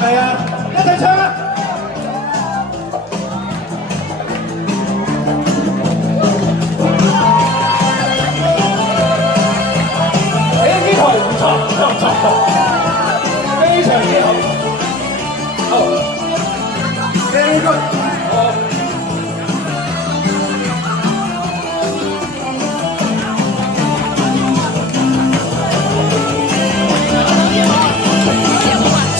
咪啊？一齊唱啊！呢台唔錯，唔錯，非常之好。好，very good。好。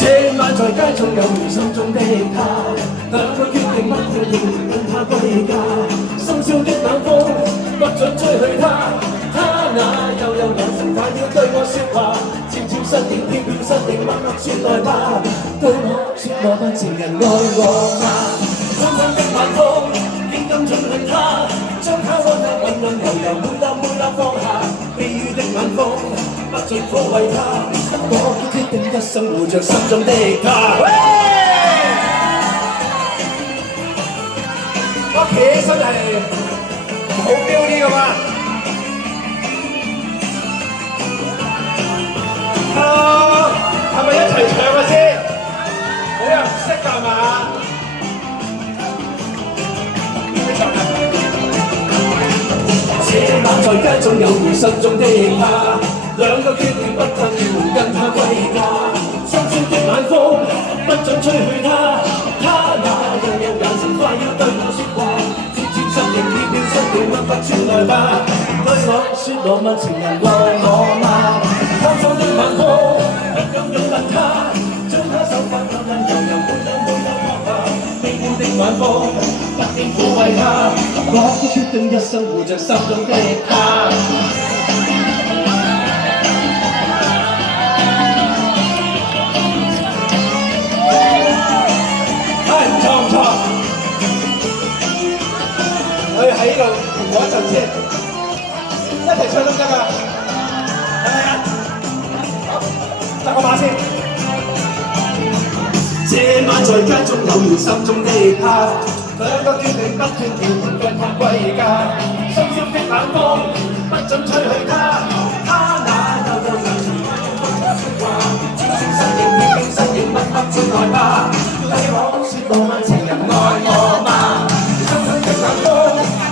這晚在街中有如心中的他，兩個決定不可以跟他歸家。深宵的冷風不准吹去他，他那悠悠眼神快要對我說話，悄悄身影飄飄身影默默說來吧，對我說我班情人愛我嗎？昏昏的晚風應跟進去他，將他溫柔溫溫柔柔每粒每粒放下，悲雨的晚風不准撫慰他，我決定一生護着心中的他。我企起身係好標啲㗎嘛。係咪一齊唱嘅先？冇人唔識㗎嘛？這晚在街中有如心中的他，兩個決定不得要跟他歸家。深宵的晚風不准吹去他，他那悠悠眼神快要對我說話，悄悄身影飄飄身影默默傳來吧，對我說我問情人愛我嗎？蒼蒼的晚風不敢擁吻他，將他手法溫溫柔柔每縷每縷放下，悲觀的晚風不應撫慰他，我決定一生護着心中的他。唔錯唔錯，我哋喺呢度停咗一陣先，一齊唱得唔得㗎？係咪啊？好，得個碼先。這晚在街中有如心中的他，兩個決定不斷調換跟他歸家。深宵的冷風不准吹去他，他那悠悠眼神快要對我說話，悄悄身影飄飄身影默默進來吧，對我說浪漫情人愛我嗎？深深的冷風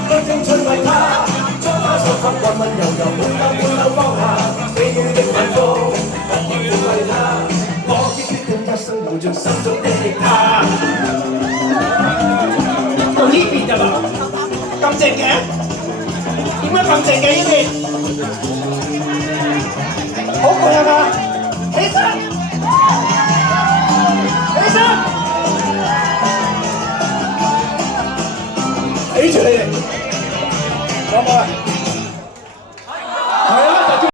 不應吹為他，將他手法溫溫柔柔每縷每縷放下，悲雨的晚風不應撫慰他，我已決定一生護着心中的他。到呢邊㗎啦，咁正嘅？點解咁正嘅呢邊？好攰係嘛？起身！起身！起住你哋，好唔好啊？